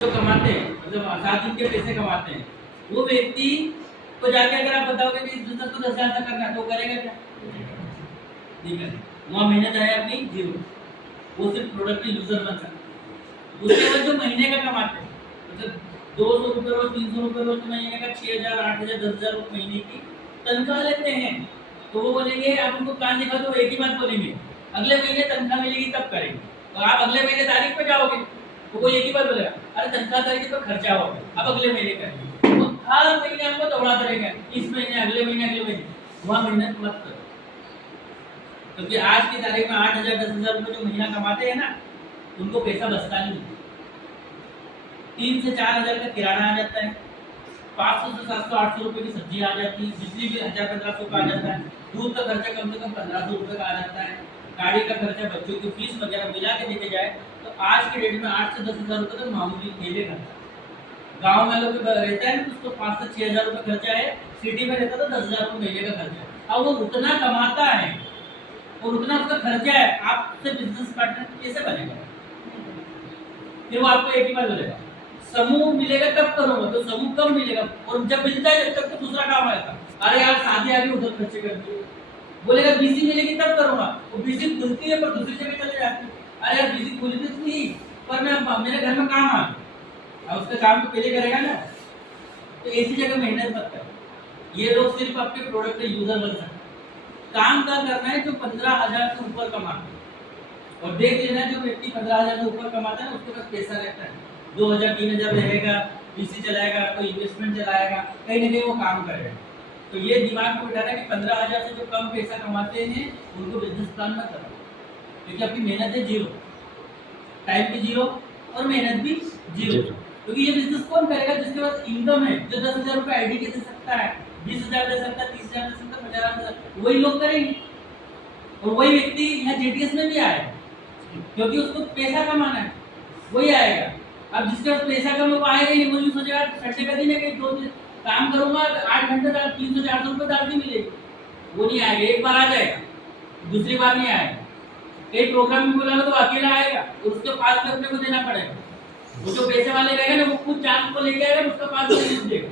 जो कमाते हैं, मतलब 7 दिन के पैसे कमाते हैं, वो व्यक्ति को जाके अगर आप बताओगे कि इस बिजनेस को 10,000 तक करना है तो करेगा क्या? नहीं करेगा। वहाँ मेहनत है अपनी जीरो, वो सिर्फ प्रोडक्ट यूजर बन सकता है। उसके बाद जो महीने का कमाते हैं, मतलब 200 रुपये रोज, 300 रुपये रोज, महीने का 6,000, 8,000, 10,000 रुपये महीने की तनख्वाह लेते हैं, तो वो बोलेंगे, आप उनको प्लान दिखा दो, एक ही बात बोलेंगे, अगले महीने तनख्वाह मिलेगी तब करेंगे। तो आप अगले महीने तारीख पे जाओगे तो वो एक ही बात बोलेगा, अरे तनख्वाह तारीख पर खर्चा होगा, अब अगले महीने करेंगे। तो हर महीने आपको दौड़ाते रहेंगे, इस महीने, अगले महीने, अगले महीने। वहाँ मेहनत मत करो, क्योंकि आज की तारीख में 8,000, 10,000 रुपये जो महीना कमाते हैं ना, उनको पैसा बचता नहीं। 3 से 4,000 का किराना आ जाता है, 500 से 700, 800 रुपये की सब्जी आ जाती है, बिजली बिल 1,000-1,500 का आ जाता है, दूध का खर्चा कम से कम 1,500 रुपये का आ जाता है, गाड़ी का खर्चा, बच्चों की फीस वगैरह मिला के देखे जाए तो आज के डेट में 8 से 10,000 रुपये तो मामूली खेले खर्चा। गाँव में लोग रहता है तो उसको 5 से 6,000 रुपये खर्चा है, सिटी में रहता तो 10,000 रुपये महीने का खर्चा है। अब वो उतना कमाता है और उतना उसका खर्चा है, आपसे बिजनेस पार्टनर कैसे बनेगा? फिर वो आपको एक ही बात बोलेगा, समूह मिलेगा तब करूंगा। तो समूह कब मिलेगा? और जब मिलता है तब तो दूसरा काम आएगा, अरे यार शादी आ गई, उधर खर्चे कर दिए। बोलेगा बीसी मिलेगी तब करूंगा, वो बीसी खुलती है पर दूसरी जगह चले जाती है, अरे यार बीसी खुली थी पर मैं मेरे घर में काम आ गया, उसका काम तो पहले करेगा ना। तो ऐसी जगह मेहनत मत कर। ये लोग सिर्फ आपके प्रोडक्ट के यूजर बन सकते हैं। काम का करना है जो 15,000 से ऊपर कमाते हैं, और देख लेना जो व्यक्ति 15,000 से ऊपर कमाता है ना, उसके पास पैसा रहता है, 2,000, 3,000 रहेगा, पीसी चलाएगा, कोई इन्वेस्टमेंट चलाएगा, कहीं ना कहीं वो काम करेगा। तो ये दिमाग में बिठाना कि 15,000 से जो कम पैसा कमाते हैं उनको बिजनेस प्लान मत करो, क्योंकि आपकी मेहनत है जीरो, टाइम भी जीरो और मेहनत भी जीरो। क्योंकि ये बिजनेस कौन करेगा? जिसके पास इनकम है, जो 10,000 रुपये आईडी के दे सकता है, 20,000 दे सकता है, 30,000 दे सकता है, 50,000, वही लोग करेंगे। और वही व्यक्ति यहाँ जेटीएस में भी आएगा, क्योंकि उसको पैसा कमाना है, वही आएगा। अब जिसके पास पैसा कम है वो आएगा ही नहीं, वो भी सोचेगा संडे का दिन है कि 2 दिन काम करूंगा, 8 घंटे 300-400 रुपये दाल मिलेगी, वो नहीं आएगा। एक बार आ जाएगा, दूसरी बार नहीं आएगा। एक प्रोग्राम में बोला तो अकेला आएगा और उसके 5 लाख को देना पड़ेगा। वो जो पैसे वाले रहेगा ना, वो खुद 4 को लेके आएगा, उसका 5 लाख देगा।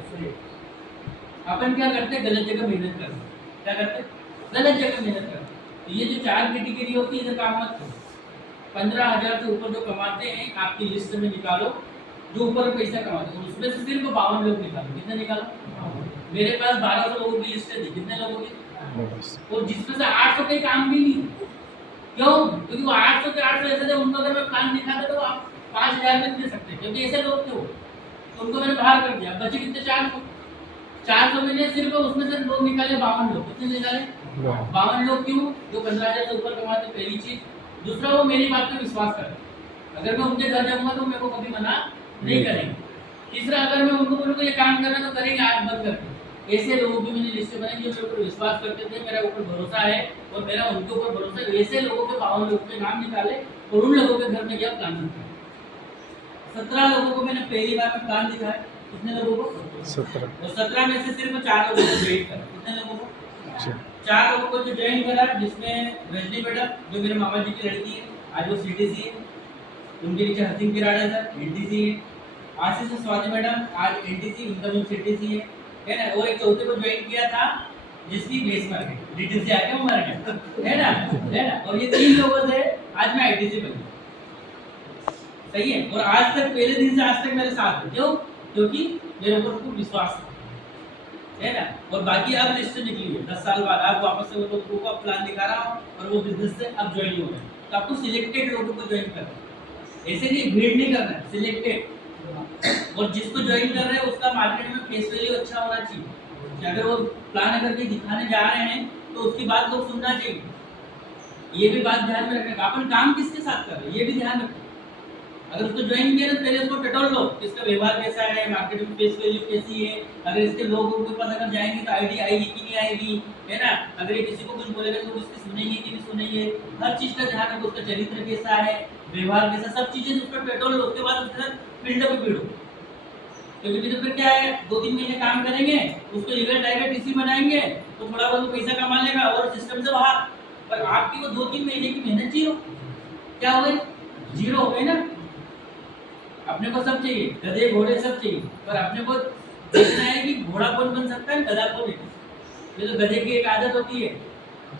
अपन क्या करते हैं? गलत जगह मेहनत करते हैं। क्या करते हैं? गलत जगह मेहनत करते हैं। तो ये जो 4 कैटेगरी होती है, इधर काम मत करो। 15,000 से ऊपर जो कमाते हैं आपकी लिस्ट में निकालो, जो ऊपर पैसा कमाते हैं, उसमें से सिर्फ 52 लोग निकालो। कितने निकालो? मेरे पास 1200 लोगों की लिस्ट थी। कितने लोगों की? और जिसमें से 800 के काम भी नहीं। क्यों? क्योंकि वो 800 के 800 ऐसे थे, उनको अगर मैं प्लान दिखाता तो आप 5,000 में दे सकते, क्योंकि ऐसे लोग थे वो, तो उनको मैंने बाहर कर दिया। बचे कितने? 400 में ने सिर्फ उसमें से लोग निकाले 52 लोग। कितने निकाले? 52 लोग। क्यों? जो 15,000 से ऊपर कमाते, पहली चीज। दूसरा, वो मेरी बात पे विश्वास करते, अगर मैं उनके घर जाऊंगा तो मेरे को कभी मना नहीं करेंगे। तीसरा, अगर मैं उनको बोलूँगा ये काम करना तो करेंगे, आँख बंद करके। ऐसे लोगों की मैंने लिस्ट बनाई जो मेरे ऊपर विश्वास करते थे, मेरा ऊपर भरोसा है और मेरा उनके ऊपर भरोसा है। ऐसे लोगों के 52 लोगों के नाम निकाले और उन लोगों के घर में गया, प्लान दिखाया। 17 लोगों को मैंने पहली बार में प्लान दिखाया। कितने लोगों को? 17। और 17 में से सिर्फ 4 लोगों को ज्वाइन करा। कितने लोगों को? 4 लोगों को जो ज्वाइन करा, जिसमें रजनी मैडम जो मेरे मामा जी की लड़की है, आज वो सीटीसी है। उनके नीचे हसीन किराड़ा सर एनटीसी है। आशीष स्वाति मैडम आज एनटीसी, इनकमिंग सीटीसी है ना। और एक चौथे को ज्वाइन किया था जिसकी बेस मर गई, डीटीसी आके वो मर गया, है ना। और ये 3 लोगों से आज मैं आईटीसी बन गया। सही है। और आज तक, पहले दिन से आज तक मेरे साथ है। क्यों? क्योंकि मेरे ऊपर खूब विश्वास है ना। और बाकी अब लिस्ट निकली है 10 साल बाद, आप वापस से वो लोगों को प्लान दिखा रहा हूँ और वो बिजनेस से अब ज्वाइन हो गए। तो आपको सिलेक्टेड लोगों को ज्वाइन करना है, ऐसे नहीं भीड़ नहीं करना है, सिलेक्टेड। और जिसको ज्वाइन कर रहे हैं उसका मार्केट में फेस वैल्यू अच्छा होना चाहिए, कि अगर वो प्लान अगर के दिखाने जा रहे हैं तो उसकी बात लोग सुनना चाहिए। ये भी बात ध्यान में रखना, अपन काम किसके साथ कर रहे हैं ये भी ध्यान रखना। अगर उसको ज्वाइन किया तो पहले उसको टटोल लो, इसका व्यवहार कैसा है, मार्केट में फेस वैल्यू कैसी है, अगर इसके लोगों के पास अगर जाएंगे तो आईडी आएगी कि नहीं आएगी, है ना। अगर ये किसी को कुछ बोलेगा तो उसकी सुनेंगे कि नहीं सुनेंगे, हर चीज का ध्यान रखो। उसका चरित्र कैसा है, व्यवहार कैसा, सब चीजें उसको टटोल लो। उसके बाद उसके साथ फील्ड पे भिड़ो, क्योंकि फिर क्या है, 2-3 महीने काम करेंगे, उसको रिजल्ट आएगा, टीसी बनाएंगे तो थोड़ा बहुत पैसा कमा लेगा और सिस्टम से बाहर। पर आपकी वो 2-3 महीने की मेहनत जीरो, क्या हो गई? जीरो हो गई ना। अपने को सब चाहिए, गधे घोड़े सब चाहिए, पर अपने को देखना है कि घोड़ा कौन बन सकता है, गधा कौन है। ये तो गधे की एक आदत होती है,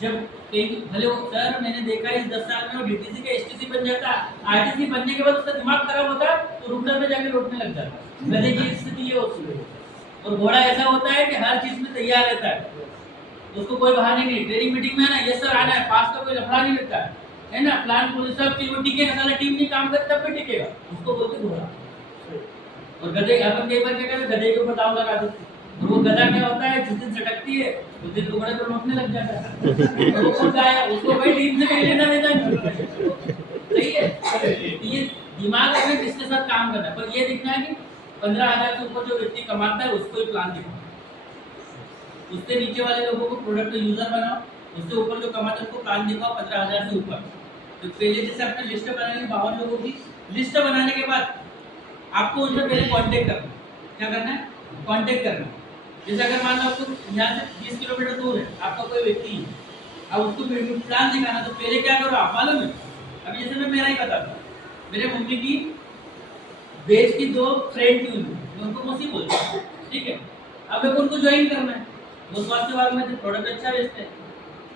जब कहीं भले वो सर मैंने देखा इस 10 साल में वो डीटीसी का एसटीसी बन जाता, आरटीसी बनने के बाद उसका दिमाग खराब होता तो रुकने में जाके रोकने लग जाता। गधे की स्थिति ये होती है। और घोड़ा ऐसा होता है कि हर चीज में तैयार रहता है, उसको कोई बहाने नहीं। ट्रेनिंग मीटिंग में है ना, ये सर आना है, पास का कोई लफड़ा नहीं रहता है ना, प्लान पूरी सब चीज वो टिकेगा, साला टीम नहीं काम करती तब भी टिकेगा, उसको बोलते घोड़ा। और गधे अपन कई बार क्या करते, गधे के ऊपर दाव लगा देते, और वो गधा क्या होता है, जिस दिन सटकती है उस दिन घोड़े को रोकने लग जाता है। और वो खुद आया, उसको कोई टीम से नहीं लेना देना नहीं। सही है, ये दिमाग अपने किसके साथ काम करना है, पर ये दिखना है कि 15,000 से ऊपर जो व्यक्ति कमाता है उसको ही प्लान दिखाओ, उससे नीचे वाले लोगों को प्रोडक्ट यूजर बनाओ, उससे ऊपर जो कमाते हैं उनको प्लान दिखाओ 15,000 से ऊपर। तो पहले जैसे आपने लिस्ट बनानी 52 लोगों की लिस्ट बनाने के बाद आपको उनसे पहले कांटेक्ट करना। क्या करना है? कांटेक्ट करना। जैसे अगर मान लो आपको यहाँ से 20 किलोमीटर दूर है आपका कोई व्यक्ति है, अब उसको प्लान दिखाना, तो पहले क्या करो आप मालूम है? अभी जैसे मैं मेरा ही बताता हूँ, मेरे मम्मी की बेच की 2 फ्रेंड थी, उनको मौसी बोलते हैं, ठीक है। अब मेरे को उनको ज्वाइन करना है, वो स्वास्थ्य विभाग में प्रोडक्ट अच्छा बेचते हैं,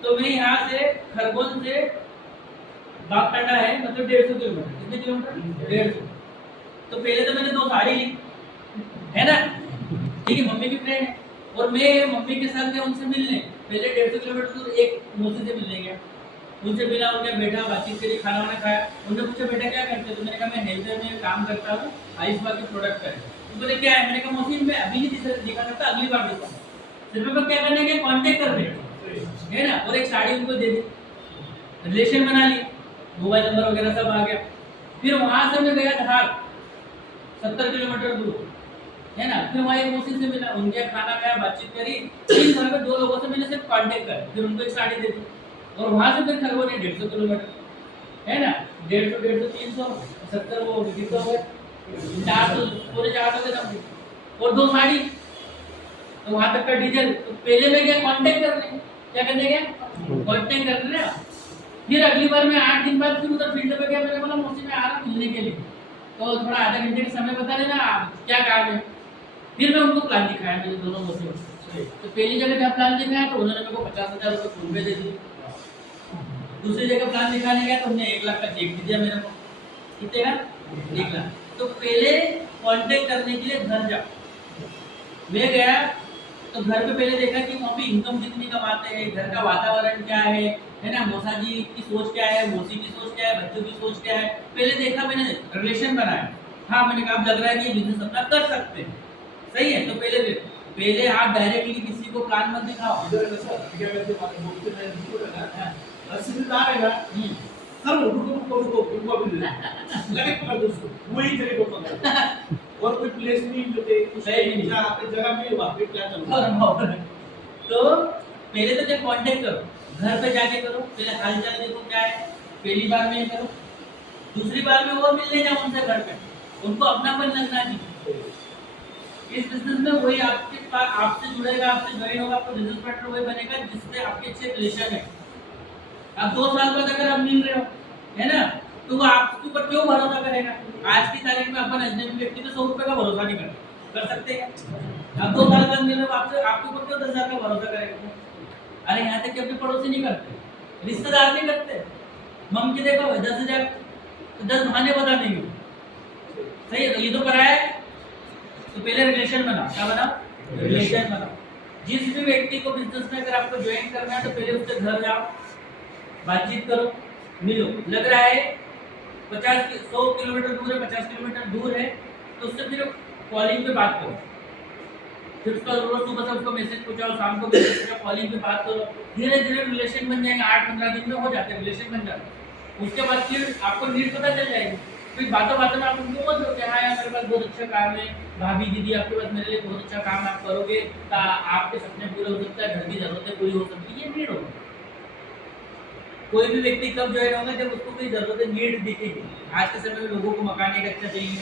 तो मैं यहाँ से खरगोन से बागटाटा है, मतलब 150 किलोमीटर। कितने किलोमीटर? 150। तो पहले तो मैंने 2 साड़ी ली, है ना, ठीक है, मम्मी की फ्रेंड है, और मैं मम्मी के साथ गया उनसे मिलने। पहले 150 किलोमीटर दूर एक मौसी से मिलने गया, उनसे मिला, उनके बैठा, बातचीत करी, खाना वाना खाया। उन्होंने पूछा बेटा क्या करते हो? तो मैंने कहा मैं हेल्थ में काम करता हूँ, आयुष्मान के प्रोडक्ट है। तो बोले क्या है? मैंने कहा मौसी मैं अभी नहीं दिखा सकता, अगली बार दिखाऊंगा। सिर्फ मैं क्या करने के कांटेक्ट कर दे, है ना, और एक साड़ी उनको दे दी, रिलेशन बना लिया, मोबाइल नंबर वगैरह सब आ गया। फिर वहां से मैं गया धार 70 किलोमीटर दूर, है ना, फिर वहाँ एक मौसी से मिला, उनके खाना खाया, बातचीत करी, 3 घर में 2 लोगों से मैंने सिर्फ कांटेक्ट कर, फिर उनको एक साड़ी दे दी। और वहां से फिर खरगोन 150 किलोमीटर, है ना, 150 300 70 वो कितना हो गया, 400, पूरे 400 के दाम, और 2 साड़ी, तो वहां तक का डीजल। तो पहले मैं क्या कांटेक्ट करने, क्या करने गया? कांटेक्ट करने। फिर अगली बार मैं 8 दिन बाद फिर उधर फील्ड पे गया, मैंने बोला मौसी मैं आ रहा हूँ मिलने के लिए, तो थोड़ा आधा घंटे का समय बता देना क्या काम है। फिर मैं उनको प्लान दिखाया, मेरे दोनों मौसी। तो पहली जगह जब प्लान दिखाया तो उन्होंने मेरे को 50,000 रुपये फोन पे दे दिए। दूसरी जगह प्लान दिखाने गया तो उन्हें 1 लाख का चेक दे दिया मेरे को। कितने का? 1 लाख। तो पहले कांटेक्ट करने के लिए घर जाओ। मैं गया तो घर पे पहले देखा कि वहाँ पे इनकम कितनी कमाते हैं, घर का वातावरण क्या है ना, मौसा जी की सोच क्या है, मौसी की सोच क्या है, बच्चों की सोच क्या है, पहले देखा, मैंने रिलेशन बनाया। हाँ, मैंने कहा अब लग रहा है कि ये बिजनेस अपना कर सकते हैं, सही है। तो पहले आप डायरेक्टली किसी को प्लान मत दिखाओ। रिश्तेदार है ना, सर रुको लगे पकड़ दो उसको, वही चले को और कोई प्लेस नहीं मिलते, कुछ नहीं जहाँ पे जगह मिले वहाँ पे क्या चलता। तो पहले तो जब कांटेक्ट करो, घर पे जाके करो, पहले हालचाल देखो क्या है, पहली बार में करो, दूसरी बार में और मिलने जाओ उनसे घर पे, उनको अपनापन लगना चाहिए। इस बिजनेस में वही आपके पास आपसे जुड़ेगा, आपसे ज्वाइन होगा, आपका बिजनेस पार्टनर वही बनेगा जिससे आपके अच्छे रिलेशन है। अब 2 साल बाद अगर आप मिल रहे हो, है ना, तो वो आपके ऊपर क्यों भरोसा करेगा? आज की तारीख में अपन अजनबी व्यक्ति पे 100 रुपए का भरोसा नहीं कर सकते क्या? अब 2 साल बाद मिल रहे हो, आपसे आपके ऊपर क्यों 10,000 का भरोसा करेगा? अरे यहाँ तक कि अपने पड़ोसी नहीं करते, रिश्तेदार नहीं करते। मम के देखो 10,000 तो 10 बहाने बता देंगे, सही है। तो ये तो कराया है, तो पहले रिलेशन बनाओ। क्या बनाओ? रिलेशन बनाओ। जिस भी व्यक्ति को बिजनेस में अगर आपको ज्वाइन करना है तो पहले उसके घर जाओ, बातचीत करो, मिलो। लग रहा है 100 किलोमीटर दूर है, 50 किलोमीटर दूर है, तो उससे फिर कॉलिंग पे बात करो। फिर उसका रोज सुबह से उसको मैसेज पहुंचाओ, शाम को मैसेज पहुंचाओ, कॉलिंग पे बात करो। धीरे धीरे रिलेशन बन जाएंगे, 8-15 दिन में हो जाते हैं, रिलेशन बन जाते हैं। उसके बाद फिर आपको नीड पता चल जाएगी। फिर बातों बातों में आप उनको बोल दो कि हाँ यार मेरे पास बहुत अच्छा काम है, भाभी दीदी आपके पास मेरे लिए बहुत अच्छा काम आप करोगे, आपके सपने पूरे हो सकते हैं, घर की जरूरतें पूरी हो सकती है, ये नीड होगी। कोई भी व्यक्ति कब ज्वाइन होगा? जब उसको कोई जरूरतें नीड दिखेगी। आज के समय में लोगों को मकान एक अच्छा चाहिए,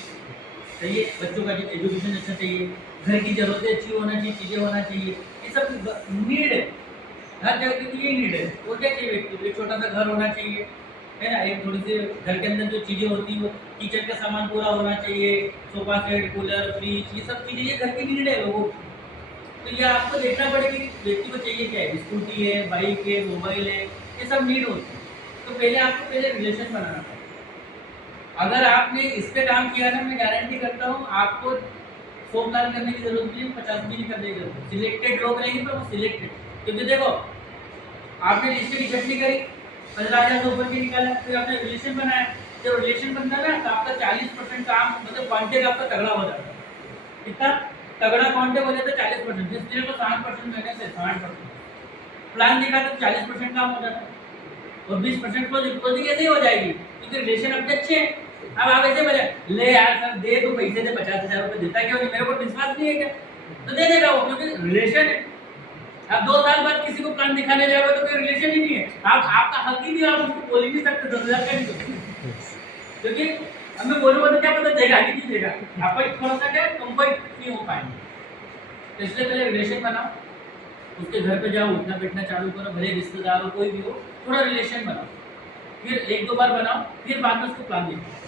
चाहिए, बच्चों का एजुकेशन अच्छा चाहिए, घर की जरूरतें अच्छी होना चाहिए, चीज़ें होना चाहिए, ये सब नीड है। हर जगह की ये नीड है। वो क्या चाहिए व्यक्ति? एक छोटा सा घर होना चाहिए, है ना, एक थोड़ी सी घर के अंदर जो चीजें होती है वो किचन का सामान पूरा होना चाहिए, सोफा सेट, कूलर, फ्रिज, ये सब चीजें ये घर की नीड है लोगों की। तो ये आपको देखना पड़ेगा कि व्यक्ति को चाहिए क्या है, स्कूटी है, बाइक है, मोबाइल है, ये सब नीड होती है। तो पहले आपको पहले रिलेशन बनाना पड़ेगा। अगर आपने इस पे काम किया ना, मैं गारंटी करता हूँ आपको 100 प्लान करने की जरूरत नहीं है, 50 भी नहीं करने की जरूरत है। सिलेक्टेड लोग रहेंगे तो वो सिलेक्टेड, क्योंकि देखो आपने लिस्ट इकट्ठी करी, 15,000 से ऊपर की निकाला, फिर आपने रिलेशन बनाया। जब रिलेशन बनता है ना तो आपका 40% काम मतलब कॉन्टेक्ट आपका तगड़ा हो जाता है। कितना तगड़ा कॉन्टेक्ट हो जाता है? 40%। जिसने तो 60% मैंने से 60% प्लान देखा तो 40% काम हो जाता है और 20% क्लोजिंग ऐसे ही हो जाएगी, क्योंकि रिलेशन आपके अच्छे हैं। अब आप ऐसे बोले ले यार सर दे तो पैसे दे, 50,000 रुपये देता क्यों नहीं, मेरे को विश्वास नहीं है क्या? तो दे देगा वो, क्योंकि रिलेशन है। अब 2 साल बाद किसी को प्लान दिखाने जाएगा तो कोई रिलेशन ही नहीं है। आप आपका हक ही नहीं, आप उसको बोल ही नहीं सकते 10,000 का नहीं दो, क्योंकि अब मैं बोलूँगा तो क्या पता देगा कि नहीं देगा, आपका थोड़ा सा क्या कंफर्ट नहीं हो पाएंगे। तो इसलिए पहले रिलेशन बनाओ, उसके घर पे जाओ, उठना बैठना चालू करो, भले रिश्तेदार हो कोई भी हो, थोड़ा रिलेशन बनाओ, फिर 1-2 बार बनाओ, फिर बाद में उसको प्लान दिखाओ।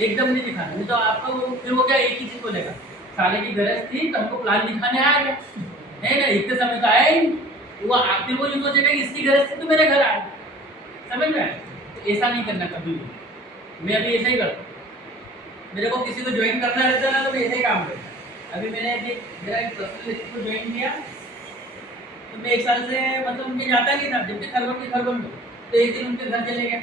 एकदम नहीं दिखाना, नहीं तो आपको फिर वो क्या एक ही चीज बोलेगा, साले की गरज थी तो हमको प्लान दिखाने आ गया, नहीं ना इतने समय तो आया ही नहीं। वो फिर वो ये सोचेगा कि इसकी गरज थी तो मेरे घर आया, समझ में आया? तो ऐसा नहीं करना कभी भी। मैं अभी ऐसा ही करता हूँ, मेरे को किसी को ज्वाइन करना रहता है ना तो मैं ऐसे ही काम करता। अभी मैंने अभी मेरा एक पर्सनल व्यक्ति को ज्वाइन किया, तो मैं 1 साल से मतलब उनके जाता नहीं था, जब तक खरगोन में, तो एक दिन उनके घर चले गया,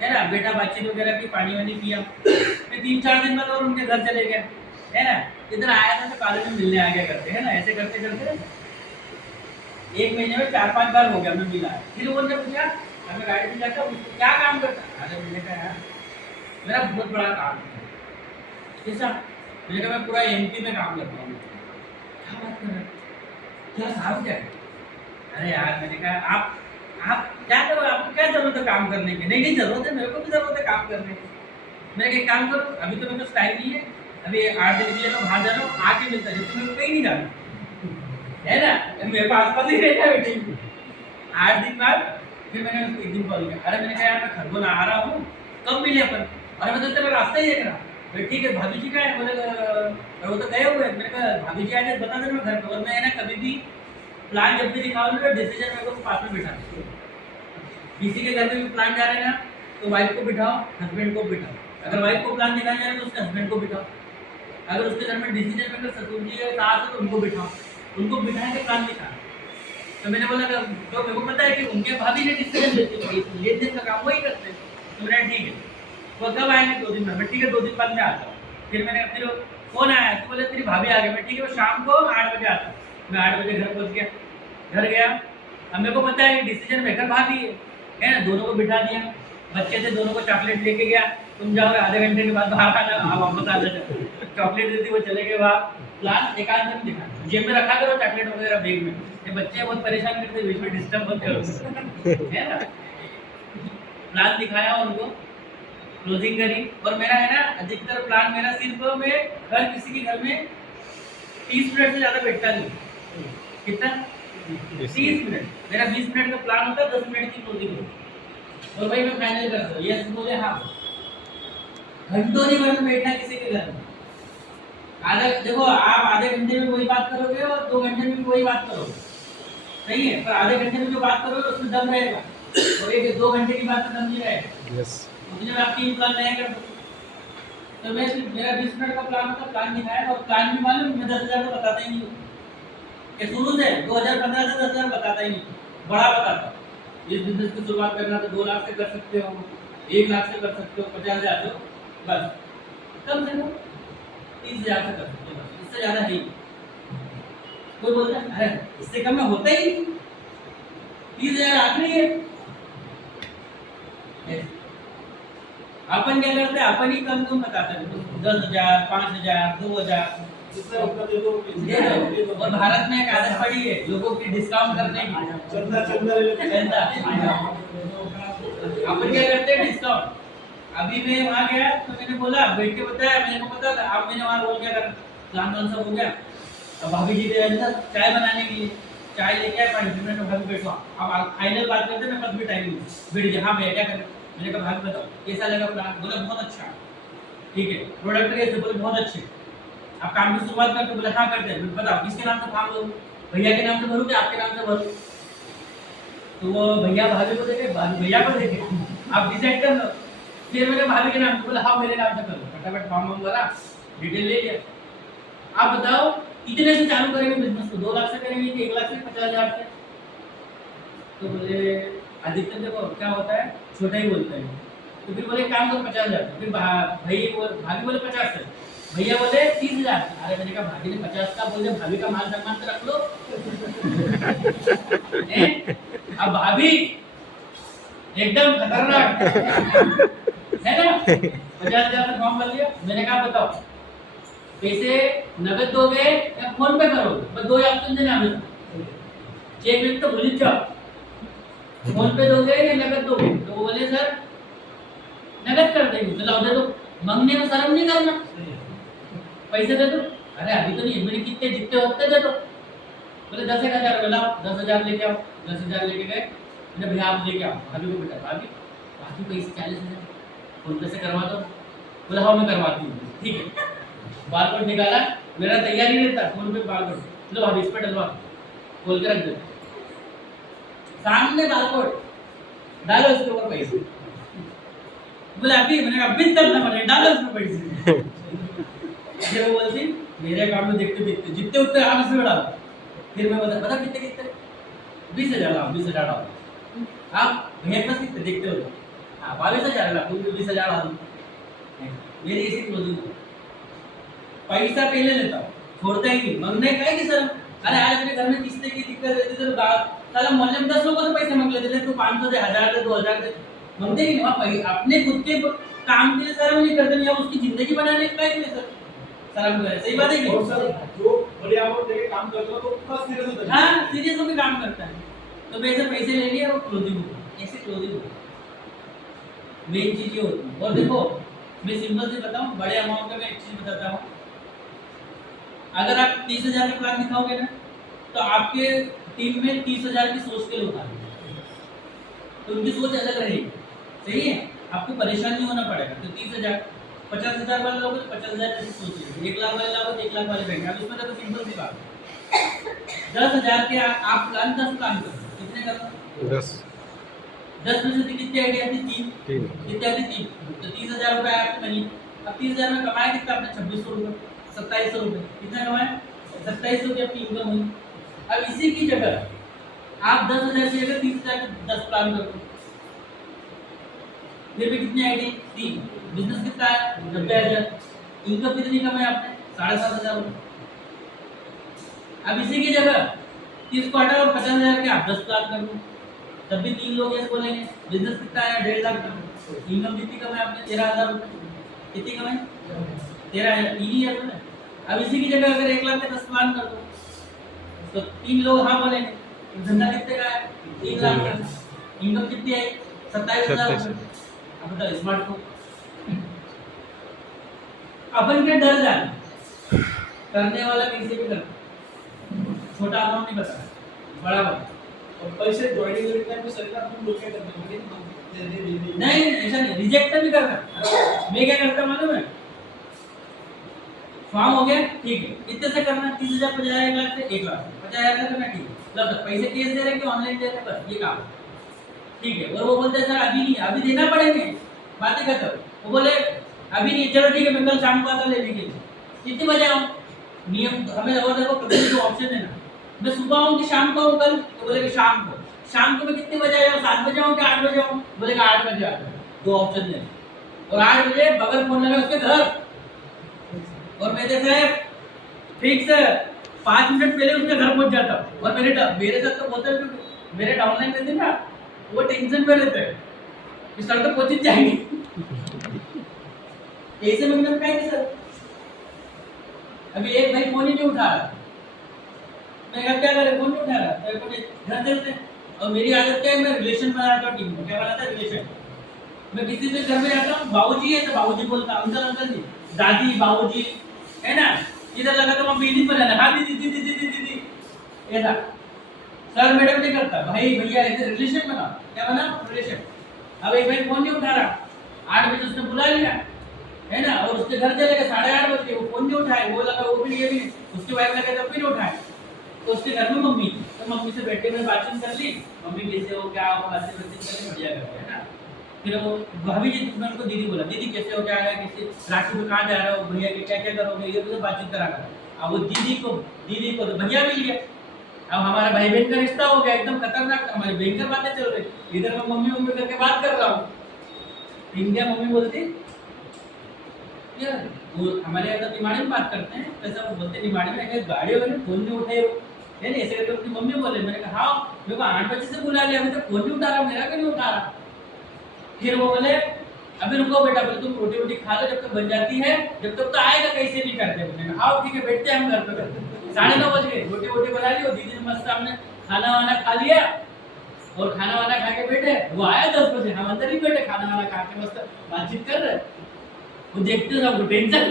है ना, बेटा बातचीत वगैरह की, पानी वानी पिया, फिर 3-4 दिन बाद और उनके घर चले गया, है ना। इधर आया था तो कॉलेज में मिलने आ गया करते, है ना, ऐसे करते करते 1 महीने में 4-5 बार हो गया मैं मिला। फिर वो ने पूछा, मैं गाड़ी में जाता हूँ क्या काम करता? अरे मैंने कहा यार मेरा बहुत बड़ा काम है। कैसा? मैंने कहा मैं पूरा MP में काम करता हूँ। क्या बात कर रहे हैं? क्या साहब क्या? अरे यार मैंने कहा आप क्या करो, आपको क्या जरूरत है काम करने की? नहीं जरूरत है, मेरे को भी जरूरत है काम करने की। मैंने कहा एक काम करो, अभी तो मेरे को टाइम नहीं है, अभी 8 दिन के लिए मैं बाहर जा रहा हूँ, आके मिलता है, तो मेरे को कहीं नहीं जाना, है ना, मेरे को आसपास ही रहता है मीटिंग। 8 दिन बाद फिर मैंने उसको एक दिन कॉल किया, अरे मैंने कहा यार मैं खरगोन आ रहा हूँ, कब मिले अपन? अरे मैं तो तेरा रास्ता ही देख रहा। भाई ठीक है, भाभी जी का है? बोले वो तो गए हुए हैं। मैंने कहा भाभी जी आज बता देना घर पर, और मैं ना कभी भी प्लान जब भी दिखाओ ना डिसीजन मेरे को पास में बिठा, किसी के घर में भी प्लान जा रहे हैं ना तो वाइफ को बिठाओ, हस्बैंड को बिठाओ। अगर वाइफ को प्लान दिखाने जा रहे हैं तो उसके हस्बैंड को बिठाओ। अगर उसके घर में डिसीजन मेकर ससुर जी है, सास है, तो उनको बिठाओ, उनको बिठा के प्लान दिखा। तो मैंने बोला तो मेरे को पता है कि उनके भाभी ने डिसीजन लेते हैं, लेन देन का काम वही करते हैं। तो मैंने ठीक है, वो कब आएंगे? 2 दिन में। मैं ठीक है 2 दिन बाद में आता हूँ। फिर फोन आया तो बोले तेरी भाभी आ गई। मैं ठीक है, वो शाम को 8 बजे आता हूँ। मैं 8 बजे घर पहुँच गया, घर गया। अब मेरे को पता है डिसीजन मेकर भाभी है ना, दोनों को बिठा दिया, बच्चे थे दोनों को चॉकलेट लेके गया, तुम जाओ आधे घंटे के बाद बाहर आना, आप वापस आ जाओ। चॉकलेट देती, वो चले गए बाहर। प्लान एकांत में दिखा, जेब में रखा करो चॉकलेट वगैरह बैग में, ये बच्चे बहुत परेशान करते हैं, बीच में डिस्टर्ब मत करो, है ना। प्लान दिखाया उनको, क्लोजिंग करी। और मेरा है ना अधिकतर प्लान मेरा सिर्फ मैं हर किसी के घर में 30 मिनट से ज़्यादा बैठता नहीं। कितना? 30 मिनट। मेरा 20 मिनट का प्लान होता है, 10 मिनट की क्लोजिंग होती है। और भाई मैं फाइनल करता हूँ, यस बोले हाँ, घंटों नहीं बैठना किसी के घर में। आधा देखो, आप आधे घंटे में वही बात करोगे और 2 घंटे में भी वही बात करोगे, सही है, पर आधे घंटे में जो बात करोगे उसमें दम रहेगा, और एक 2 घंटे की बात में दम नहीं रहेगा। यस, उसमें आप 3 प्लान नए कर दो। तो मैं मेरा 20 मिनट का प्लान होता, प्लान दिखाया, और प्लान भी मालूम मैं 10,000 तो बताता ही नहीं हूँ, कि शुरू से 2015 से 10,000 बताता ही नहीं, बड़ा बताता। इस बिजनेस की शुरुआत करना तो 2 लाख से कर सकते हो, 1 लाख से कर सकते हो, 50,000 से, बस कम से कम 30,000 से कर सकते हो, बस इससे ज़्यादा नहीं। कोई बोलता है अरे इससे कम में होता ही नहीं, 30,000 आखिरी है। अपन क्या करते हैं, अपन ही कम बताते हैं, 10,000, 5,000, 2,000 जितना उतना दे दो, दे दो। और भारत में एक आदत पड़ी है लोगों की डिस्काउंट करने की, चंदा ले लेते हैं। चंदा। अपन क्या करते हैं, डिस्काउंट। अभी मैं वहाँ गया तो मैंने बोला, बैठ के बताया, मेरे को पता था। अब मैंने वहाँ बोल क्या कर, प्लान कौन सा हो गया। अब भाभी जी के अंदर चाय बनाने के लिए चाय लेके आए, 5 मिनट में घर बैठो। अब फाइनल बात करते, मैं कभी टाइम नहीं बैठ गया। हाँ भैया क्या करें, मैंने कहा भाभी बताओ कैसा लगा प्लान, बोला बहुत अच्छा, ठीक है प्रोडक्ट कैसे, बोले बहुत अच्छे, आप काम की शुरुआत करते, बोले हाँ करते हैं, बताओ किसके नाम से फॉर्म भरूं, भैया के नाम से भरूं कि आपके नाम से भरूं। तो वो भैया भाभी को देखे, भैया को देखे, आप डिसाइड कर लो। फिर मैंने भाभी के नाम से बोला हाँ मेरे नाम से करो, फटाफट फॉर्म भरा, डिटेल ले लिया। आप बताओ कितने से चालू करेंगे बिजनेस को, 2 लाख से करेंगे कि 1 लाख से 50,000 से? तो बोले अधिकतर देखो क्या होता है छोटा ही बोलते हैं। तो फिर बोले काम करो 50,000, फिर भाभी बोले 50 से, भैया बोले 30,000। अरे मैंने कहा भाभी ने 50 का बोले, भाभी का मान सम्मान तो रख लो। अब भाभी एकदम खतरनाक है ना, 50,000 का फॉर्म भर लिया। मैंने कहा बताओ पैसे नगद दोगे या फोन पे करोगे, बस 2 ऑप्शन देना हमें, चेक वेक तो भूल जाओ, फोन पे दोगे या नगद दोगे? तो वो बोले सर नगद कर देंगे। तो लाओ दे दो, मांगने में शर्म नहीं करना, पैसे दे दो। अरे अभी तो नहीं, मैंने कितने जितने होते दे दो। बोले 10,000 का लाओ, 10,000 लेके आओ। 10,000 लेके गए, मैंने भैया आप लेके आओ, भाभी को बेटा भाभी बाकी पैसे 40,000 फोन पे से करवा दो। बोला हाँ मैं करवाती हूँ, ठीक है। बारकोड निकाला, मेरा तैयार ही रहता फोन पे बारकोड, लो भाभी इस पे डलवा, खोल के रख दो सामने बारकोड, डालो इसके ऊपर पैसे। बोले अभी, मैंने कहा अभी तक ना बने, डालो इसमें पैसे। फिर वो बोलती मेरे अकाउंट में देखते देखते जितने उतने आप इसमें डालो। फिर मैं बता कितने कितने, 20,000 लाओ, 20,000 डालो। आप भैया के पास कितने देखते हो, हाँ 22,000 लाओ, तुम 20,000 डालो। मेरी ऐसी क्लोजिंग, पैसा पहले लेता हूँ, छोड़ता ही नहीं, मांगने का है कि सर अरे आज अपने घर में किस्ते की दिक्कत रहती तो साला मोहल्ले में 10 लोगों से पैसे मांग लेते, तू 500 दे, 1000 दे, 2000 दे, मांगते ही नहीं। अपने खुद के काम के लिए शर्म नहीं करते, नहीं उसकी जिंदगी बनाने का के लिए सर शर्म करे। सही बात है कि और सर जो बड़े अमाउंट देके काम करता है तो पूरा सीरियस होता है, हाँ सीरियस होकर काम करता है। तो वैसे पैसे ले लिए और क्लोजिंग हो, ऐसे क्लोजिंग हो, मेन चीज ये होती है। और देखो मैं सिंपल से बताऊं, बड़े अमाउंट का मैं एक चीज बताता हूँ, अगर आप 30,000 का प्लान दिखाओगे ना तो आपके टीम में 30,000 की सोच के लोग आएंगे, तो उनकी सोच अलग रहेगी, सही है, आपको परेशान नहीं होना पड़ेगा। तो 30,000 50,000 वाले लोग तो 50,000 जैसी सोच लेंगे, 1 लाख वाले लोग तो 1 लाख वाले रहेंगे। अब इसमें तो सिंपल सी बात है, 10,000 के आप प्लान 10 प्लान करो, कितने करो 10 में से कितनी आइडिया थी, 3 कितने आती 3, तो 30,000 रुपए आपकी बनी। अब 30,000 में कमाया कितना आपने, 2600 रुपए, 2700 रुपए, कितना कमाया 2700 की आपकी इनकम हुई। अब इसी की जगह आप 10,000 की जगह 30,000 के 10 प्लान कर दो, फिर भी कितनी आएगी 3, बिजनेस कितना है 90,000, इनकम कितनी कमाई आपने 7,500 रुपए। अब इसी की जगह 30 को हटा और 50,000 के आप 10 प्लान कर दो, तब भी 3 लोग ऐसे बोलेंगे बिजनेस कितना है 1.5 लाख, इनकम कितनी कमाई आपने 13,000 रुपए, कितनी कमाई 13,000, 3 ही है ना। अब इसी की जगह अगर 1 लाख के 10 प्लान कर दो तो 3 लोग हाँ बोलेंगे, धंधा कितने का है 3 लाख का, इनकम कितनी है 27,000 रुपए। अब बताओ स्मार्टफोन, अपन के डर जाना, करने वाला कैसे भी करता, छोटा अमाउंट नहीं बता, बड़ा बता। और पैसे ज्वाइनिंग करने टाइम पे सरकार तुम लोग क्या करते हैं, नहीं ऐसा नहीं, रिजेक्ट भी करना। मैं क्या करता मालूम है, फॉर्म हो गया ठीक है, कितने से करना 30,000 50,000 1 लाख से 1 लाख 50,000 का करना, ठीक है लो पैसे कैश दे रहे हैं कि ऑनलाइन दे रहे हैं, बस ये काम ठीक है। और वो बोलते हैं सर अभी नहीं, अभी देना पड़ेंगे, बातें करते हो। वो बोले अभी नहीं, चलो ठीक है मैं कल शाम को आता लेने के लिए, कितने बजे आऊँ, नियम हमें और देखो कभी भी ऑप्शन है ना, मैं सुबह आऊँ कि शाम को आऊँ कल, तो बोले कि शाम को मैं कितने बजे आऊँ, 7 बजे आऊँ कि 8 बजे आऊँ, बोलेगा 8 बजे आ, 2 ऑप्शन है। और 8 बजे बगल फोन लगा उसके घर, और मैं जैसे फिक्स 5 मिनट पहले उसके घर पहुंच जाता हूँ। और मेरे साथ तो बहुत सारे मेरे डाउनलाइन रहते हैं ना, वो टेंशन में रहते हैं कि सर तो पहुंच जाएंगे, ऐसे में मतलब क्या है सर, अभी एक भाई फोन ही नहीं उठा रहा, मैं कहा क्या करे, फोन नहीं उठा रहा, तो घर चलते। और मेरी आदत क्या है, मैं रिलेशन बनाता हूँ टीम में, क्या बनाता है रिलेशन। मैं किसी से घर में जाता हूँ, बाबूजी है तो बाबूजी बोलता, अंकल अंकल जी, दादी बाबूजी है ना, इधर लगा तो वहाँ बिल्डिंग पर रहना, हाँ दीदी दीदी दीदी दीदी, ऐसा सर मैडम नहीं करता, भाई भैया ऐसे रिलेशन बना, क्या बना रिलेशन। अब एक भाई फोन नहीं उठा रहा, 8 बजे उसने बुला लिया, है ना, और उसके घर चले गए 8:30 बजे, वो फोन नहीं उठाए, वो लगा वो भी ये भी, उसकी वाइफ लगे तब भी नहीं उठाए। तो उसके घर में मम्मी थी, तो मम्मी से बैठे हुए बातचीत कर ली, मम्मी कैसे हो क्या हो, बातचीत करके बढ़िया करते हैं ना। फिर वो भाभी जी, मैं उनको दीदी बोला, दीदी कैसे हो क्या है, कैसे राखी में कहाँ जा रहे हो, भैया के क्या क्या करोगे, ये सब बातचीत करा कर। अब वो दीदी को तो भैया मिल गया, अब हमारा भाई बहन का रिश्ता हो गया एकदम खतरनाक, हमारी भयंकर बातें चल रही, इधर मैं मम्मी मम्मी करके बात कर रहा हूँ, इंडिया मम्मी बोलती यार, वो हमारे यहाँ तो निमाड़ी में बात करते हैं, कैसा वो बोलते निमाड़ी में, अगर गाड़ी वाले फोन नहीं उठाए हो, है ना, ऐसे करके अपनी मम्मी बोले, मैंने कहा हाँ, मेरे को 8 बजे से बुला लिया, अभी तक फोन नहीं उठा रहा, मेरा क्यों नहीं उठा रहा। फिर वो बोले अभी रुको बेटा, बोले तुम रोटी वोटी खा लो, जब तक बन जाती है, जब तक तो आएगा कैसे नहीं करते, बोले आओ ठीक है बैठते हैं हम घर पे, 9:30 बज गए, रोटी वोटी बना ली, दीदी ने मस्त हमने खाना वाना खा लिया, और खाना वाना खा के बैठे, वो आया 10 बजे, हम अंदर ही बैठे खाना वाना खा के मस्त बातचीत कर रहे, वो देखते सब टेंशन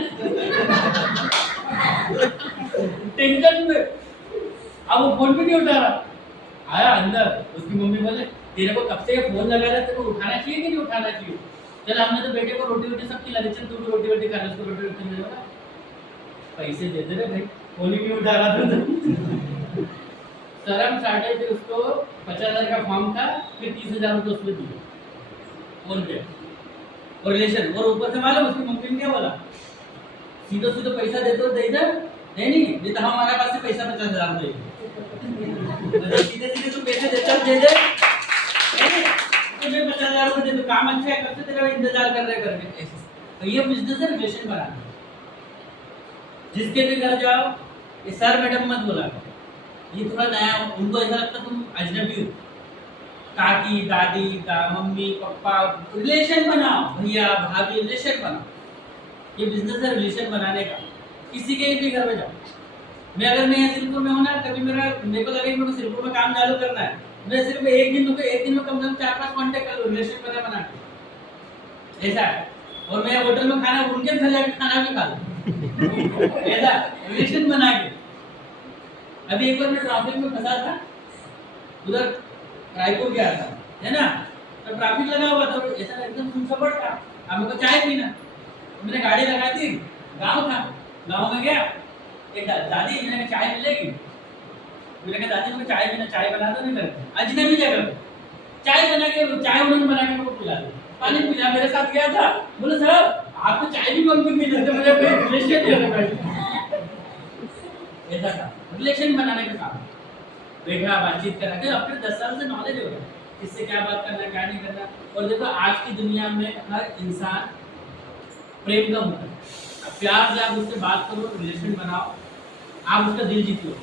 टेंशन में, अब वो फोन भी नहीं उठा रहा, आया अंदर, उसकी मम्मी बोले तेरे को कब से फोन लगा रहा है, तेरे को उठाना चाहिए कि नहीं उठाना चाहिए, चल हमने तो बेटे को रोटी वोटी सब खिला दी, चल तू भी रोटी वोटी खा ले, उसको रोटी वोटी मिलेगा, पैसे दे दे रे भाई, फोन ही नहीं उठा रहा था शर्म साढ़े, फिर उसको 50,000 का फॉर्म था, फिर 30,000 रुपये उसमें दिए, फोन पे और रिलेशन, और ऊपर से मालूम उसकी मम्मी ने क्या बोला, सीधो सीधो पैसा दे दो, दे इधर नहीं तो हमारे पास से पैसा 50,000 दे, सीधे सीधे तू पैसे देता दे दे, तुझे 50,000 रुपये दे दो, काम अच्छा है, कब से तेरा इंतजार कर रहे करके, तो ये बिजनेस है रिलेशन बनाना। जिसके भी घर जाओ ये सर मैडम मत बोला, ये थोड़ा नया, उनको ऐसा लगता तुम अजनबी हो, काकी दादी का मम्मी पापा, रिलेशन बनाओ, भैया भाभी रिलेशन बनाओ, ये बिजनेस है रिलेशन बनाने का। किसी के भी घर में जाओ, मैं अगर मैं सिरपुर में हूँ ना, कभी मेरे को लगे मेरे को सिरपुर में काम चालू करना है, मैं सिर्फ एक दिन में कम से कम 4-5 कांटेक्ट कर लूँ रिलेशन बना के, ऐसा है। और मैं होटल में खाना, उनके घर जाके खाना भी खा लूँ ऐसा रिलेशन बना के। अभी एक बार मैं ट्रैफिक में फंसा था, उधर रायपुर गया था, है ना, तो ट्रैफिक लगा हुआ था, ऐसा एकदम सुनसपट था, अब मेरे को चाय पीना, मैंने गाड़ी लगा दी, गाँव था, गाँव में गया, एक दादी मैंने कहा चाय मिलेगी, मैंने कहा दादी मुझे चाय पीना, चाय बना दो, नहीं करते, अजनबी जगह पे चाय बना के, चाय उन्होंने बना के मेरे को पिला दी, पानी पिला, मेरे साथ गया था, बोले सर आप तो चाय भी कम पी लेते, मुझे रिलेशन दे रहे, ऐसा था रिलेशन बनाने का काम, बैठा बातचीत करा के, अपने 10 साल से नॉलेज हो गया किससे क्या बात करना क्या नहीं करना। और देखो आज की दुनिया में हर इंसान प्रेम का होता है, प्यार से आप उससे बात करो, रिलेशन बनाओ, आप उसका दिल जीत लो,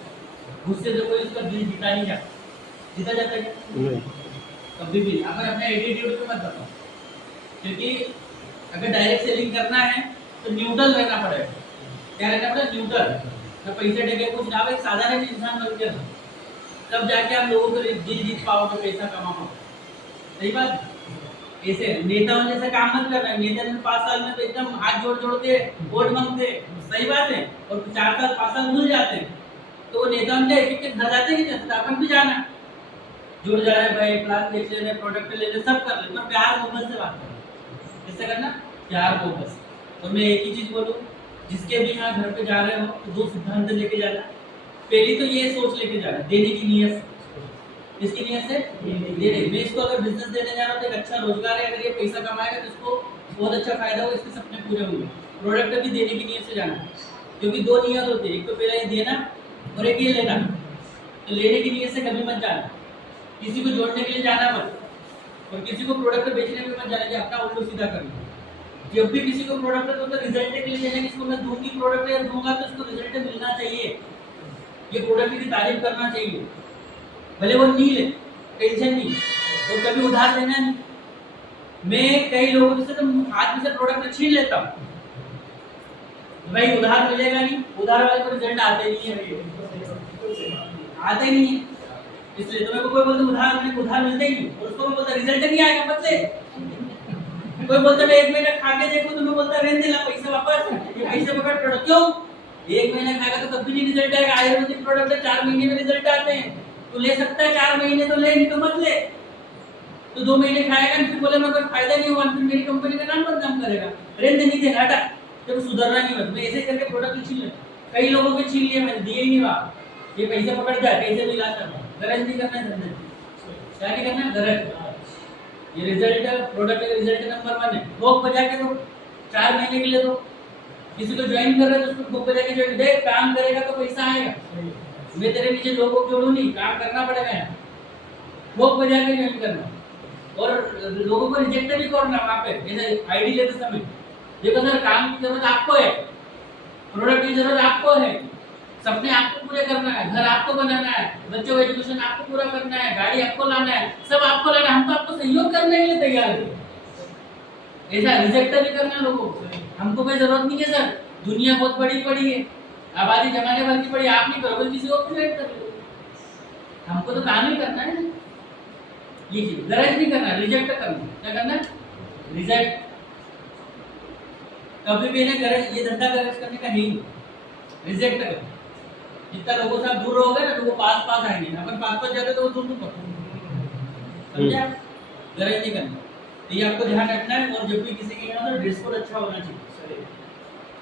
गुस्से से कोई उसका दिल जीता नहीं जाता, जीता जाता है कभी भी, अगर अपने एटीट्यूड पे मत बताओ, क्योंकि अगर डायरेक्ट सेलिंग करना है तो न्यूट्रल रहना पड़ेगा, क्या रहना पड़ेगा, न्यूट्रल, तो पैसे देके कुछ ना, एक साधारण इंसान बन के तब जाके आप लोगों को दिल जीत पाओगे, पैसा कमा पाओगे, सही बात। ऐसे नेताओं जैसे काम मत करना, नेता ने 5 साल में तो एकदम हाथ जोड़ के वोट मांगते, सही बात है, और 4 साल 5 साल भूल जाते हैं, तो वो नेताओं के एक घर जाते ही नहीं, अपन भी जाना, जुड़ जा रहे भाई, प्लान देख लेने, प्रोडक्ट ले लेने, सब कर ले, पर प्यार मोहब्बत से बात करना, कैसे करना, प्यार मोहब्बत से। और मैं एक ही चीज बोलूँ, जिसके भी यहाँ घर पे जा रहे हो तो 2 सिद्धांत लेके जाना, पहली तो ये सोच लेके जाना, देने की नीयत से, किसकी नीयत से, देने, मैं इसको अगर बिजनेस देने जा रहा हूँ तो एक अच्छा रोजगार है, अगर ये पैसा कमाएगा तो इसको बहुत अच्छा फायदा होगा, इसके सपने पूरे होंगे, प्रोडक्ट भी देने की नीयत से जाना, क्योंकि 2 नियत होती है, एक तो पहला ये देना और एक ये लेना, तो लेने की नीयत से कभी मत जाना, किसी को जोड़ने के लिए जाना मत, और किसी को प्रोडक्ट बेचने में मत जाना कि अपना उल्लू सीधा करना। जब भी किसी को प्रोडक्ट तो रिजल्ट के लिए देना, इसको मैं दूंगी प्रोडक्ट या दूंगा तो इसको रिजल्ट मिलना चाहिए, ये प्रोडक्ट की तारीफ करना चाहिए, भले वो नहीं ले, टेंशन नहीं, तो कभी उधार देना नहीं। मैं कई लोगों से तो आदमी से प्रोडक्ट छीन लेता हूँ, भाई उधार मिलेगा नहीं, उधार वाले को रिजल्ट आते नहीं है, आते नहीं है, इसलिए तो मेरे को कोई बोलता उधार मिलता ही नहीं, और उसको मैं बोलता रिजल्ट नहीं आएगा मत ले, कोई बोलता मैं 1 महीना खा के देखूं, तो मैं बोलता रहने दे, पैसे वापस, ये पैसे पकड़ प्रोडक्ट, क्यों 1 महीना खाएगा तो कभी नहीं रिजल्ट आएगा, आयुर्वेदिक प्रोडक्ट है 4 महीने में रिजल्ट आते हैं, तू ले सकता है 4 महीने तो ले, नहीं तो मत ले, तो 2 महीने खाएगा, फिर बोले मैं अगर फायदा नहीं हुआ फिर मेरी कंपनी का नाम बदनाम करेगा, रहने नहीं देना, हटा, जब सुधरना नहीं होता। मैं ऐसे करके प्रोडक्ट छीन लेता, कई लोगों के छीन लिए, मैंने दिए ही नहीं वापस। ये पैसे पकड़ जाए, पैसे भी इलाज करना, गरज नहीं करना है धंधे, क्या नहीं करना है, गरज। ये रिजल्ट प्रोडक्ट का रिजल्ट नंबर 1 है। भोग बजा के दो, 4 महीने के लिए दो। किसी को ज्वाइन कर रहे हो तो उसको भोग बजा के ज्वाइन दे, काम करेगा तो पैसा आएगा। मैं तेरे नीचे लोगों को जोड़ू नहीं, काम करना पड़ेगा यहाँ, भोग बजा के ज्वाइन करना। और लोगों को रिजेक्ट भी करना वहाँ पे, जैसे आईडी लेते समय, देखो सर काम की जरूरत आपको है, प्रोडक्ट की जरूरत आपको है, सपने आपको पूरे करना है, घर आपको बनाना है, बच्चों का एजुकेशन आपको पूरा करना है, गाड़ी आपको लाना है, सब आपको लाना है, हम तो आपको सहयोग करने के लिए तैयार हैं। ऐसा रिजेक्ट भी करना लोगों को, हमको कोई जरूरत नहीं है सर, दुनिया बहुत बड़ी पड़ी है, आबादी जमाने भर की पड़ी, आप नहीं करोगे किसी और को रिजेक्ट कर लो, हमको तो काम ही करना है ना। ये चीज गरज नहीं करना, रिजेक्ट करना, क्या करना, रिजेक्ट। कभी भी ना गरज, ये धंधा गरज करने का नहीं, रिजेक्ट करो। जितना लोगों से आप दूर रहोगे ना तो वो पास पास आएंगे, अपन पास पास जाते तो वो दूर दूर पड़ते, समझे आप, गरज नहीं करना। तो ये आपको ध्यान रखना है। और जब भी किसी के यहाँ तो ड्रेस कोड अच्छा होना चाहिए।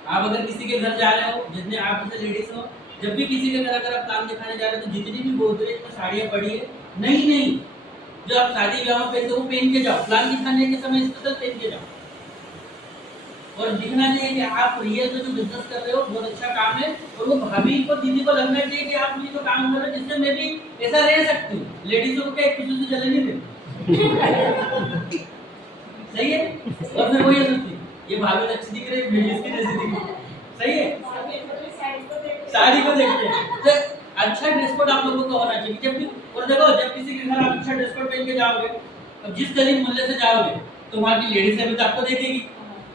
आप अगर किसी के घर जा रहे हो, जितने आप जैसे लेडीज हो, जब भी किसी के घर अगर आप काम दिखाने जा रहे हो तो जितनी भी गोदरेज में साड़ियाँ पड़ी है, नहीं जो आप शादी ब्याह में पहनते हो वो पहन के जाओ, प्लान दिखाने के समय स्पेशल पहन के जाओ। और दिखना चाहिए कि आप रियल में जो बिजनेस कर रहे हो बहुत अच्छा काम है, और वो भाभी को, दीदी को लगना चाहिए कि आप ये जो काम कर रहे हो जिससे मैं भी ऐसा रह सकती हूँ। लेडीजों को क्या एक दूसरे से जलन नहीं देती सही है। और फिर वो ये सोचती ये भाभी अच्छी दिख रही है, लेडीज की जैसी दिख रही है, सही है। साड़ी को देखते हैं तो अच्छा ड्रेस कोड आप लोगों का होना चाहिए जब भी। और देखो जब किसी के घर आप अच्छा ड्रेस कोड पहन के जाओगे, अब जिस गली मोहल्ले से जाओगे तो वहाँ की लेडीज भी तो आपको देखेगी,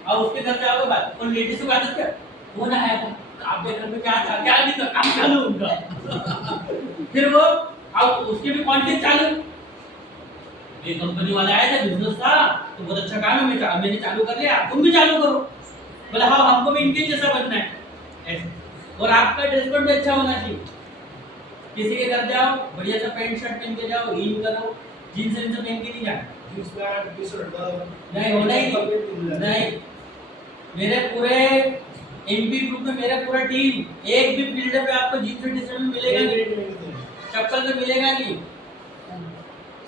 और उसके घर जाओगे बात, और लेडीज को आदत क्या, वो ना आया था आपके घर में, क्या था, क्या नहीं था, काम चालू उनका फिर वो अब उसके भी कॉन्टेक्ट चालू, ये कंपनी वाला आया था, बिजनेस था तो बहुत अच्छा काम है, मैंने चालू कर लिया, तुम भी चालू करो। बोला हाँ हमको भी इनके जैसा बनना है ऐसे। और आपका ड्रेस कोड भी अच्छा होना चाहिए। किसी के घर जाओ बढ़िया सा पैंट शर्ट पहन के जाओ, इन करो, जीन्स पहन के नहीं जाना, जींस पैंट टी शर्ट नहीं होना ही नहीं। मेरे पूरे एमपी ग्रुप में मेरा पूरा टीम एक भी फील्ड पे आपको जीन्स टी शर्ट में मिलेगा नहीं, चप्पल में मिलेगा नहीं,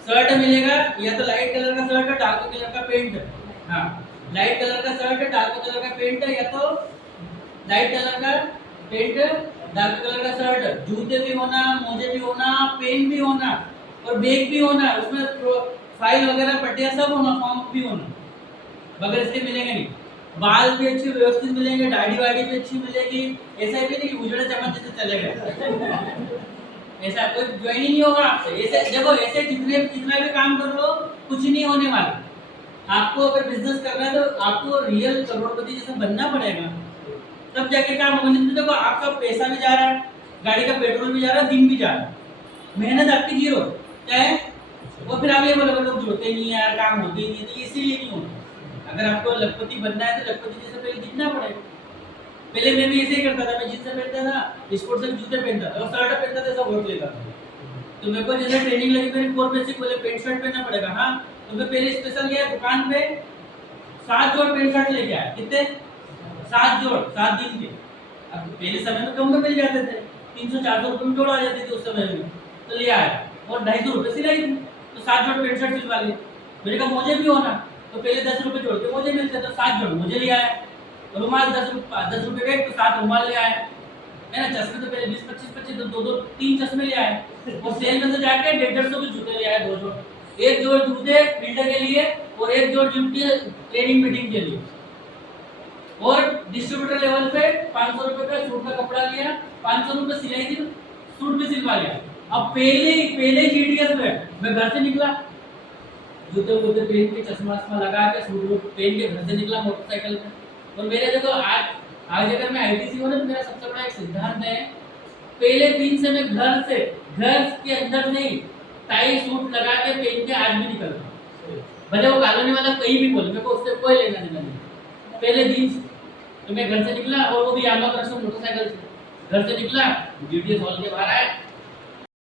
शर्ट मिलेगा या तो लाइट कलर का शर्ट है डार्क कलर का पेंट है, हाँ लाइट कलर का शर्ट है डार्क कलर का पेंट है, या तो लाइट कलर का पेंट डार्क कलर का शर्ट, जूते भी होना, मोजे भी होना, पेन भी होना, और बैग भी होना, उसमें फाइल वगैरह पट्टियां सब होना, फॉर्म भी होना, बगैर इसके मिलेंगे नहीं। बाल भी अच्छे व्यवस्थित मिलेंगे, दाढ़ी वाड़ी भी अच्छी मिलेगी, ऐसा भी नहीं कि उजड़े चमच जैसे चलेगा ऐसा कोई ज्वाइन ही नहीं होगा आपसे। ऐसे देखो ऐसे जितना भी काम कर लो कुछ नहीं होने वाला। आपको अगर बिजनेस करना है तो आपको रियल करोड़पति जैसा बनना पड़ेगा, तब जाके काम होगा। नहीं देखो आपका पैसा भी जा रहा है, गाड़ी का पेट्रोल भी जा रहा है, दिन भी जा रहा है, मेहनत आपकी जीरो, क्या है वो फिर आप ये बोलोगे लोग जोड़ते नहीं है यार, काम होते ही नहीं है, तो इसीलिए नहीं होता। अगर आपको लखपति बनना है तो लखपति जैसे पहले दिखना पड़ेगा। पहले मैं भी ऐसे ही करता था, मैं जींस पहनता था, स्पोर्ट्स के जूते पहनता था और शर्ट पहनता था, सब वोट लेता था। तो मेरे को जैसे ट्रेनिंग लगी मेरी 4 बेसिक बोले पेंट शर्ट पहनना पड़ेगा, हाँ तो मैं पहले स्पेशल गया दुकान पे 7 जोड़ पेंट शर्ट लेके आया। कितने? 7 जोड़, 7 दिन के। अब पहले समय में कम में मिल जाते थे, 300-400 रुपये में जोड़ आ जाती थी उस समय में, तो ले आया और 250 रुपये सिलाई थी, तो 7 जोड़ पेंट शर्ट सिलवा लिए। मेरे का मोजे भी होना, तो पहले 10 रुपये जोड़ के मोजे मिलते, तो 7 जोड़ मोजे ले आया। रुमाल 10 रुपये गए तो 7 रुमाल ले आया, है ना। चश्मे तो पहले 20-25 तो 2-3 चश्मे ले आए, और सेल में से जाके 150 के जूते ले आए, 2 जोड़, 1 जोड़ जूते फील्ड के लिए और 1 जोड़ जूते ट्रेनिंग मीटिंग के लिए। और डिस्ट्रीब्यूटर लेवल पे 500 रुपये का सूट का कपड़ा लिया, 500 रुपये सिलाई दी, सूट भी सिलवा लिया। अब पहले जीटीएस में मैं घर से निकला, जूते वूते पहन के, चश्मा लगा के, सूट पहन के घर से निकला मोटरसाइकिल पे। और मेरे देखो आज अगर मैं आईटीसी हूँ ना, तो मेरा सबसे बड़ा एक सिद्धांत है, पहले दिन से मैं घर के अंदर नहीं टाई सूट लगा के पहन के आज भी निकलता, भले वो कॉलोनी वाला कहीं भी बोले, मेरे को उससे कोई लेना देना नहीं। पहले दिन से तो मैं घर से निकला, और वो भी यामा मोटरसाइकिल से घर से निकला, जीटीएस हॉल के बाहर आया,